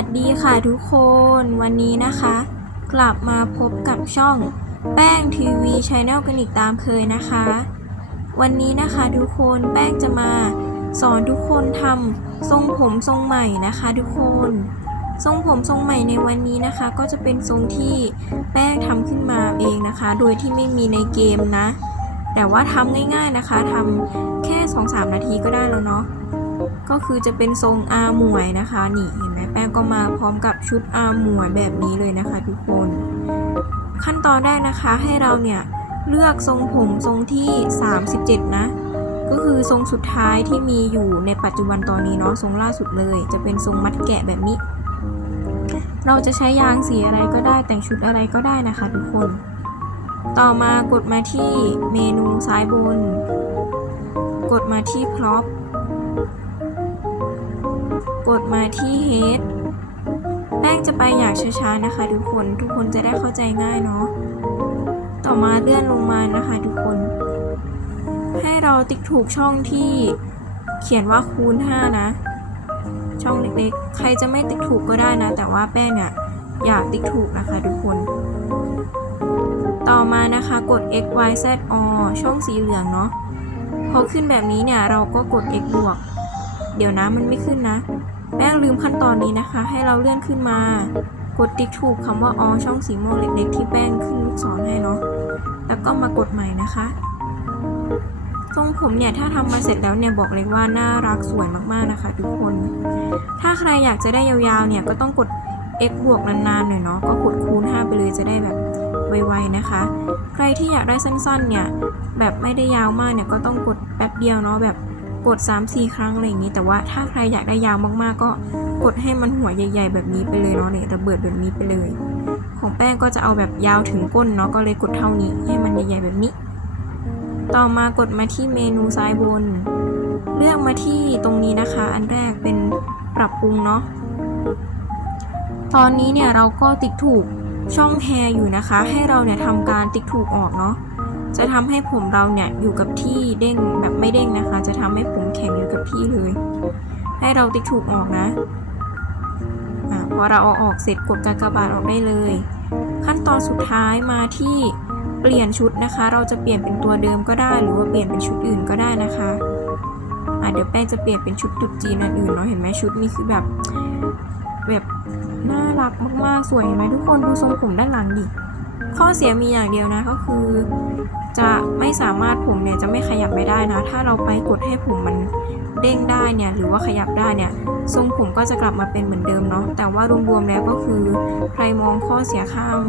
สดีค่ะทุกคนวันนี้นะคะ กลับมาพบกับช่องแป้งทีวีชแนลกันอีกตามเคยนะคะ วันนี้นะคะทุกคนแป้งจะมาสอนทุกคนทำทรงผมทรงใหม่นะคะทุกคน ทรงผมทรงใหม่ในวันนี้นะคะ ก็จะเป็นทรงที่แป้งทำขึ้นมาเองนะคะ โดยที่ไม่มีในเกมนะ แต่ว่าทำง่ายๆนะคะทำแค่ 2-3 นาทีก็ได้แล้วเนาะ ก็คือจะเป็นทรงอาหมวยนะคะนี่เห็นไหมแป้งก็มาพร้อมกับชุดอาหมวยแบบนี้เลยนะคะ ทุกคน ขั้นตอนแรกนะคะให้เราเนี่ยเลือกทรงผมทรงที่ 37 นะ ก็คือทรงสุดท้ายที่มีอยู่ในปัจจุบันตอนนี้เนาะทรงล่าสุดเลย จะเป็นทรงมัดแกะแบบนี้ เราจะใช้ยางสีอะไรก็ได้แต่งชุดอะไรก็ได้นะคะทุกคน ต่อมากดมาที่เมนูซ้ายบน กดมาที่พร็อพ กดมาที่ head แป้งจะไปอย่างช้าๆนะคะ ทุกคน ทุกคนจะได้เข้าใจง่ายเนาะ ต่อมาเลื่อนลงมานะคะทุกคน ให้เราติ๊กถูกช่องที่เขียนว่าคูณ 5 นะ ช่องเล็กๆ ใครจะไม่ติ๊กถูกก็ได้นะ แต่ว่าแป้งเนี่ยอยากติ๊กถูกนะคะทุกคน ต่อมานะคะกด x y z o ช่องสีเหลืองเนาะ พอขึ้นแบบนี้เนี่ยเราก็กด x บวก เดี๋ยวนะมันไม่ขึ้นนะแป้งลืมขั้นตอนนี้นะคะ ให้เราเลื่อนขึ้นมา กดติ๊กถูกคำว่าอช่องสีม่วงเล็กๆ ที่แป้งขึ้นลูกศรให้เนาะ แล้วก็มากดใหม่นะคะทรงผมเนี่ยถ้าทำมาเสร็จแล้วเนี่ยบอกเลยว่าน่ารักสวยมากๆนะคะ ทุกคน ถ้าใครอยากจะได้ยาวๆเนี่ยก็ต้องกด x บวกนานๆหน่อยเนาะก็กดคูณ 5 ไปเลยจะได้แบบไวๆนะคะ ใครที่อยากได้สั้นๆเนี่ยแบบไม่ได้ยาวมากเนี่ยก็ต้องกดแป๊บเดียวเนาะแบบ กด 3-4 ครั้งอะไรอย่างนี้ แต่ว่าถ้าใครอยากได้ยาวมากๆ ก็กดให้มันหัวใหญ่ ๆ แบบนี้ไปเลยเนาะเนี่ยระเบิดแบบนี้ไปเลย ของแป้งก็จะเอาแบบยาวถึงก้นเนาะก็เลยกดเท่านี้ให้มันใหญ่ๆแบบนี้ ต่อมากดมาที่เมนูซ้ายบน เลือกมาที่ตรงนี้นะคะ อันแรกเป็นปรับปรุงเนาะตอนนี้เนี่ยเราก็ติ๊กถูกช่องแฮร์อยู่นะคะ ให้เราเนี่ยทำการติ๊กถูกออกเนาะ จะทำให้ผมเราเนี่ยอยู่กับที่เด้งแบบไม่เด้งนะคะ จะทำให้ผมแข็งอยู่กับที่เลย ให้เราติ๊กถูกออกนะอะพอเราเอาออกเสร็จกดกากบาทออกได้เลย ขั้นตอนสุดท้ายมาที่เปลี่ยนชุดนะคะ เราจะเปลี่ยนเป็นตัวเดิมก็ได้ หรือว่าเปลี่ยนเป็นชุดอื่นก็ได้นะคะอะเดี๋ยวแป้งจะเปลี่ยนเป็นชุดตุ๊ดจีนอันอื่นเนาะเห็นไหมชุดนี้คือแบบแบบน่ารักมากๆสวยเห็นไหมทุกคนดูทรงผมด้านหลังดิ ข้อเสียมีอย่างเดียวนะก็คือ จะไม่สามารถผมเนี่ยจะไม่ขยับไปได้นะ ถ้าเราไปกดให้ผมมันเด้งได้เนี่ยหรือว่าขยับได้เนี่ยทรงผมก็จะกลับมาเป็นเหมือนเดิมเนาะแต่ว่ารวมๆแล้วก็คือใครมองข้อเสียข้าม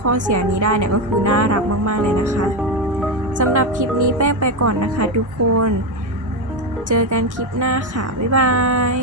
ข้อเสียนี้ได้เนี่ยก็คือน่ารักมากๆเลยนะคะสำหรับคลิปนี้แป้งไปก่อนนะคะ ทุกคน เจอกันคลิปหน้าค่ะ บ๊ายบาย